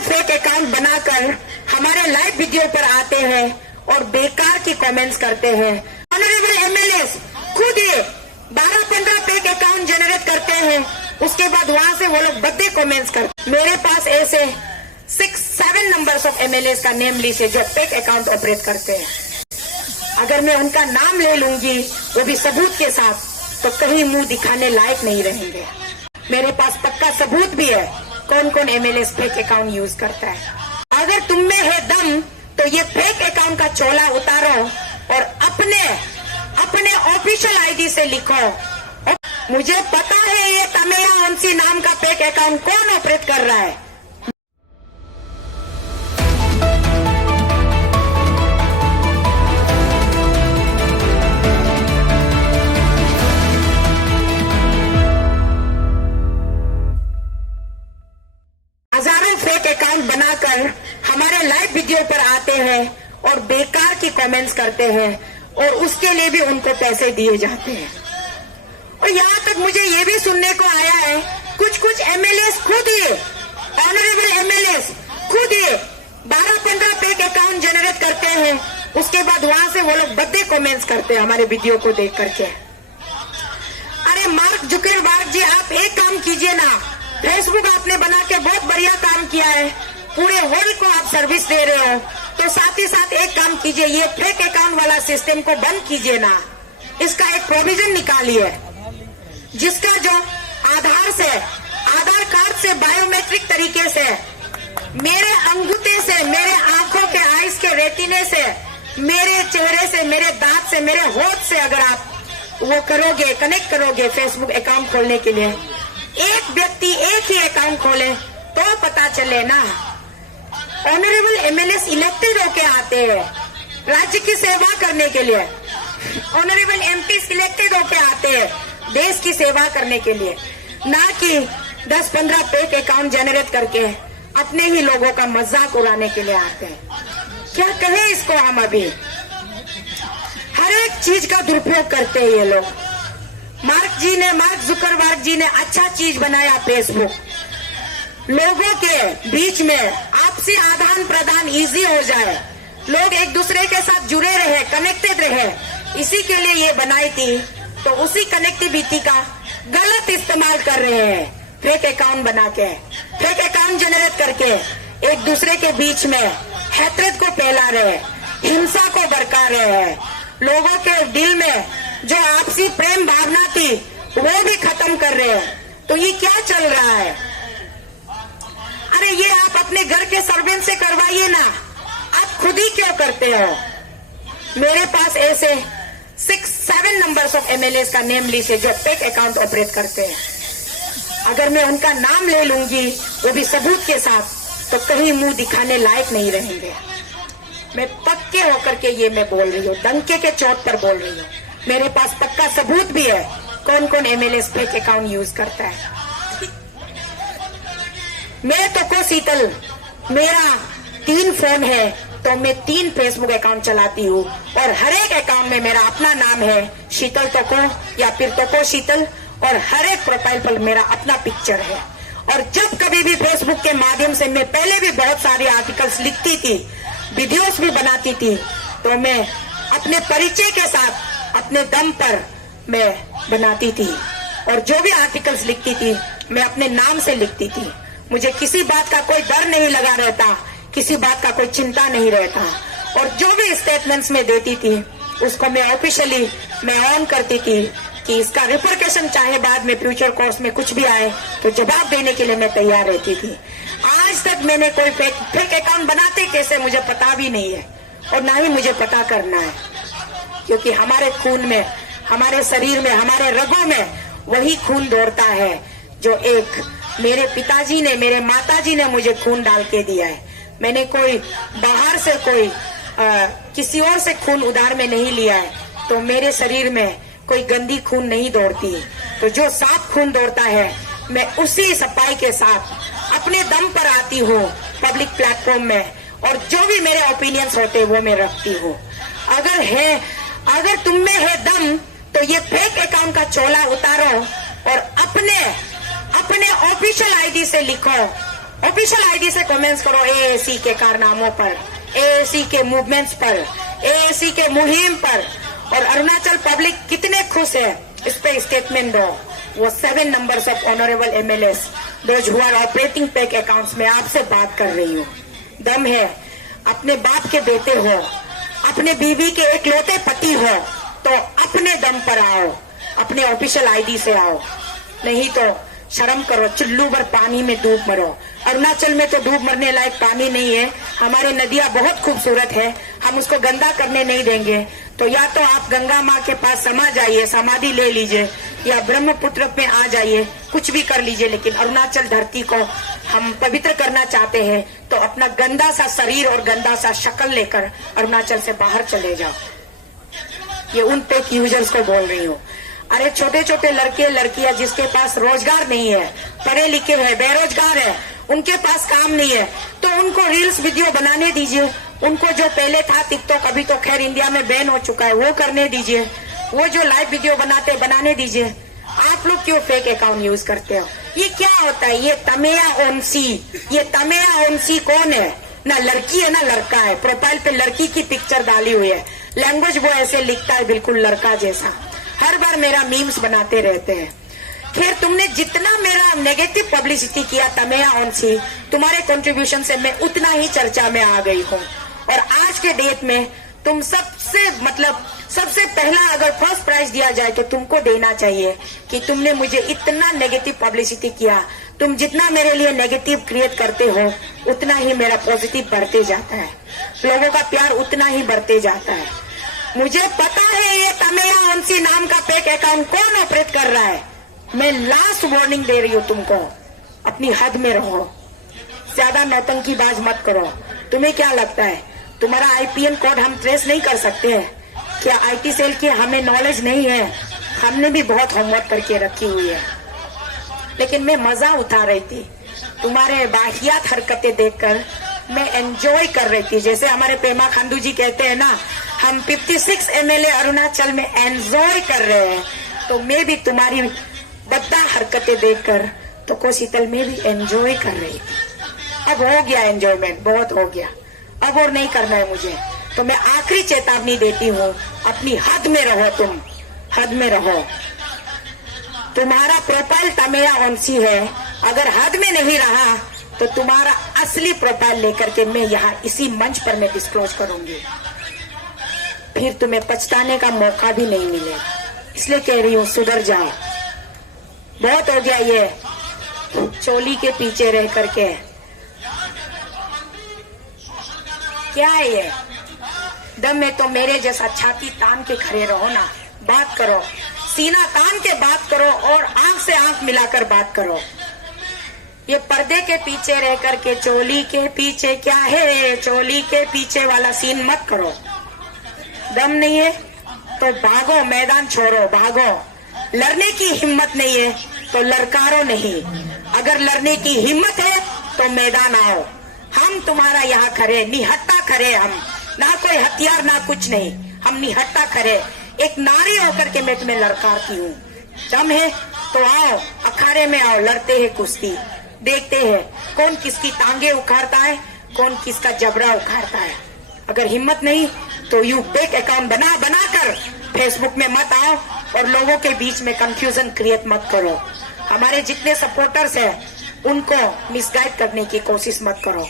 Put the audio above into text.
हजारों fake account बनाकर हमारे लाइव वीडियो पर आते हैं और बेकार की कमेंट्स करते हैं। ऑनरेबल एमएलएस खुद ये 12-15 फेक अकाउंट जनरेट करते हैं, उसके बाद वहां से वो लोग बदे कमेंट्स करते। मेरे पास ऐसे 6-7 नंबर्स ऑफ एमएलएस का नेम लिस्ट है जो फेक अकाउंट ऑपरेट करते हैं। अगर मैं उनका नाम ले लूंगी वो भी सबूत के साथ, तो कहीं मुंह दिखाने लायक नहीं रहेंगे। मेरे पास पक्का सबूत भी है कौन कौन एमएलएस फेक अकाउंट यूज करता है। अगर तुम में है दम तो ये फेक अकाउंट का चोला उतारो और अपने ऑफिशियल आईडी से लिखो। मुझे पता है ये तमेया वंशी नाम का फेक अकाउंट कौन ऑपरेट कर रहा है। हजारों फेक अकाउंट बनाकर हमारे लाइव वीडियो पर आते हैं और बेकार की कमेंट्स करते हैं और उसके लिए भी उनको पैसे दिए जाते हैं। और यहाँ तक मुझे ये भी सुनने को आया है कुछ एमएलएस खुद ही, ऑनरेबल एमएलएस खुद ही 12-15 फेक अकाउंट जनरेट करते हैं, उसके बाद वहां से वो लोग बदे कमेंट्स करते हैं हमारे वीडियो को देख करके। अरे मार्क जुकरबर्ग जी, आप एक काम कीजिए ना, फेसबुक आपने बना के बहुत बढ़िया काम किया है, पूरे वर्ल्ड को आप सर्विस दे रहे हो, तो साथ ही साथ एक काम कीजिए, ये फेक अकाउंट वाला सिस्टम को बंद कीजिए ना। इसका एक प्रोविजन निकालिए जिसका जो आधार कार्ड से बायोमेट्रिक तरीके से मेरे अंगूठे से, मेरे आंखों के आईज के रेटिने से, मेरे चेहरे से, मेरे दांत से, मेरे होठ से अगर आप वो करोगे, कनेक्ट करोगे फेसबुक अकाउंट खोलने के लिए, एक व्यक्ति एक ही अकाउंट खोले तो पता चले ना। ऑनरेबल एमएलएस इलेक्टेड होके आते हैं राज्य की सेवा करने के लिए, ऑनरेबल एमपी इलेक्टेड होके आते हैं देश की सेवा करने के लिए, ना कि 10-15 फेक अकाउंट जनरेट करके अपने ही लोगों का मजाक उड़ाने के लिए आते हैं। क्या कहें इसको हम अभी, हर एक चीज का दुरुपयोग करते हैं ये लोग। मार्क जुकरबर्ग जी ने अच्छा चीज बनाया फेसबुक, लोगों के बीच में आपसी आदान प्रदान इजी हो जाए, लोग एक दूसरे के साथ जुड़े रहे, कनेक्टेड रहे, इसी के लिए ये बनाई थी। तो उसी कनेक्टिविटी का गलत इस्तेमाल कर रहे हैं, फेक अकाउंट बना के, फेक अकाउंट जनरेट करके एक दूसरे के बीच में हैतरत को फैला रहे, हिंसा को भड़का रहे हैं, लोगों के दिल में जो आपसी प्रेम भावना थी वो भी खत्म कर रहे हैं। तो ये क्या चल रहा है? अरे ये आप अपने घर के सर्वेंट से करवाइए ना, आप खुद ही क्यों करते हो? मेरे पास ऐसे 6-7 नंबर्स ऑफ एमएलएस का नेम लिस्ट है जो फेक अकाउंट ऑपरेट करते हैं। अगर मैं उनका नाम ले लूंगी वो भी सबूत के साथ, तो कहीं मुंह दिखाने लायक नहीं रहेंगे। मैं पक्के होकर के ये मैं बोल रही हूँ, डंके के चोट पर बोल रही हूँ। मेरे पास पक्का सबूत भी है कौन कौन एमएलएस फेक अकाउंट यूज करता है। मैं तो को शीतल, मेरा 3 फोन है तो मैं 3 फेसबुक अकाउंट चलाती हूँ और हर एक अकाउंट में मेरा अपना नाम है, शीतल तोको या फिर तोको शीतल, और हर एक प्रोफाइल पर मेरा अपना पिक्चर है। और जब कभी भी फेसबुक के माध्यम से, मैं पहले भी बहुत सारे आर्टिकल्स लिखती थी, वीडियोस भी बनाती थी, तो मैं अपने परिचय के साथ अपने दम पर मैं बनाती थी, और जो भी आर्टिकल्स लिखती थी मैं अपने नाम से लिखती थी। मुझे किसी बात का कोई डर नहीं लगा रहता, किसी बात का कोई चिंता नहीं रहता, और जो भी स्टेटमेंट्स में देती थी उसको मैं ऑफिशियली मैं ऑन करती थी कि इसका रिपरकशन चाहे बाद में फ्यूचर कोर्स में कुछ भी आए तो जवाब देने के लिए मैं तैयार रहती थी। आज तक मैंने कोई फेक अकाउंट बनाते कैसे मुझे पता भी नहीं है, और ना ही मुझे पता करना है, क्योंकि हमारे खून में, हमारे शरीर में, हमारे रगों में वही खून दौड़ता है जो एक मेरे पिताजी ने, मेरे माताजी ने मुझे खून डाल के दिया है। मैंने कोई बाहर से कोई किसी और से खून उधार में नहीं लिया है, तो मेरे शरीर में कोई गंदी खून नहीं दौड़ती। तो जो साफ खून दौड़ता है मैं उसी सफाई के साथ अपने दम पर आती हूँ पब्लिक प्लेटफॉर्म में, और जो भी मेरे ओपिनियंस होते हैं वो मैं रखती हूँ। अगर तुम में है दम तो ये फेक अकाउंट का चोला उतारो और अपने ऑफिशियल आईडी से लिखो ऑफिशियल आईडी से कमेंट्स करो एएसी के कारनामों पर, एएसी के मूवमेंट्स पर, एएसी के मुहिम पर। और अरुणाचल पब्लिक कितने खुश है इस पे स्टेटमेंट दो। वो 7 numbers of honourable MLAs those who are operating pack accounts में आपसे बात कर रही हूँ। दम है, अपने बाप के बेटे हो, अपने बीवी के इकलौते पति हो, तो अपने दम पर आओ, अपने ऑफिशियल आईडी से आओ, नहीं तो शर्म करो, चुल्लू भर पानी में डूब मरो। अरुणाचल में तो डूब मरने लायक पानी नहीं है। हमारी नदियां बहुत खूबसूरत है, हम उसको गंदा करने नहीं देंगे। तो या तो आप गंगा माँ के पास समा जाइए, समाधि ले लीजिए, या ब्रह्मपुत्र में आ जाइए, कुछ भी कर लीजिए, लेकिन अरुणाचल धरती को हम पवित्र करना चाहते हैं तो अपना गंदा सा शरीर और गंदा सा शक्ल लेकर अरुणाचल से बाहर चले जाओ। ये उन पेक यूजर्स को बोल रही हूँ। अरे छोटे छोटे लड़के लड़कियां जिसके पास रोजगार नहीं है, पढ़े लिखे हैं, बेरोजगार है, उनके पास काम नहीं है, तो उनको रील्स वीडियो बनाने दीजिए। उनको जो पहले था टिकटॉक, अभी तो खैर इंडिया में बैन हो चुका है, वो करने दीजिए। वो जो लाइव वीडियो बनाने दीजिए। आप लोग क्यों फेक अकाउंट यूज करते हो? ये क्या होता है? ये तमेया ओनसी, ये तमेया ओनसी कौन है? ना लड़की है ना लड़का है। प्रोफाइल पे लड़की की पिक्चर डाली हुई है, लैंग्वेज वो ऐसे लिखता है बिल्कुल लड़का जैसा। हर बार मेरा मीम्स बनाते रहते हैं। खैर, तुमने जितना मेरा नेगेटिव पब्लिसिटी किया तमेया ओनसी, तुम्हारे कंट्रीब्यूशन से मैं उतना ही चर्चा में आ गई हूँ। और आज के डेट में तुम सबसे पहला अगर फर्स्ट प्राइज दिया जाए तो तुमको देना चाहिए कि तुमने मुझे इतना नेगेटिव पब्लिसिटी किया। तुम जितना मेरे लिए नेगेटिव क्रिएट करते हो उतना ही मेरा पॉजिटिव बढ़ते जाता है, लोगों का प्यार उतना ही बढ़ते जाता है। मुझे पता है ये तमेया ओनसी नाम का फेक अकाउंट कौन ऑपरेट कर रहा है। मैं लास्ट वार्निंग दे रही हूँ तुमको, अपनी हद में रहो, ज्यादा नौटंकीबाज मत करो। तुम्हें क्या लगता है तुम्हारा आईपीएन कोड हम ट्रेस नहीं कर सकते हैं क्या? आईटी सेल की हमें नॉलेज नहीं है? हमने भी बहुत होमवर्क करके रखी हुई है। लेकिन मैं मजा उठा रही थी, तुम्हारे बाहियात हरकतें देखकर मैं एंजॉय कर रही थी। जैसे हमारे पेमा खांडू जी कहते हैं ना, हम 56 एमएलए अरुणाचल में एंजॉय कर रहे हैं, तो मैं भी तुम्हारी बद्दा हरकतें देखकर तो कोशीतल में भी एंजॉय कर रही थी। अब हो गया एंजॉयमेंट, बहुत हो गया, अब और नहीं करना है मुझे। तो मैं आखिरी चेतावनी देती हूँ, अपनी हद में रहो, तुम हद में रहो। तुम्हारा प्रोफाइल तमेया ओनसी है, अगर हद में नहीं रहा तो तुम्हारा असली प्रोफाइल लेकर के मैं यहाँ इसी मंच पर मैं डिस्क्लोज करूंगी, फिर तुम्हें पछताने का मौका भी नहीं मिलेगा। इसलिए कह रही हूँ सुधर जाओ, बहुत हो गया ये चोली के पीछे रह करके। क्या है ये? दम में तो मेरे जैसा छाती तान के खड़े रहो ना, बात करो, सीना तान के बात करो और आंख से आंख मिलाकर बात करो। ये पर्दे के पीछे रह करके चोली के पीछे क्या है, चोली के पीछे वाला सीन मत करो। दम नहीं है तो भागो, मैदान छोड़ो, भागो। लड़ने की हिम्मत नहीं है तो लड़कारो नहीं, अगर लड़ने की हिम्मत है तो मैदान आओ। हम तुम्हारा यहाँ खड़े, निहत्था खड़े, हम ना कोई हथियार ना कुछ नहीं, हम निहत्था खड़े। एक नारी होकर के मैं तुम्हें लड़काती हूँ। दम है तो आओ, अखाड़े में आओ, लड़ते हैं कुश्ती, देखते हैं कौन किसकी टांगे उखाड़ता है, कौन किसका जबड़ा उखाड़ता है। अगर हिम्मत नहीं तो यू फेक अकाउंट बना कर फेसबुक में मत आओ और लोगों के बीच में कंफ्यूजन क्रिएट मत करो। हमारे जितने सपोर्टर्स हैं उनको मिसगाइड करने की कोशिश मत करो।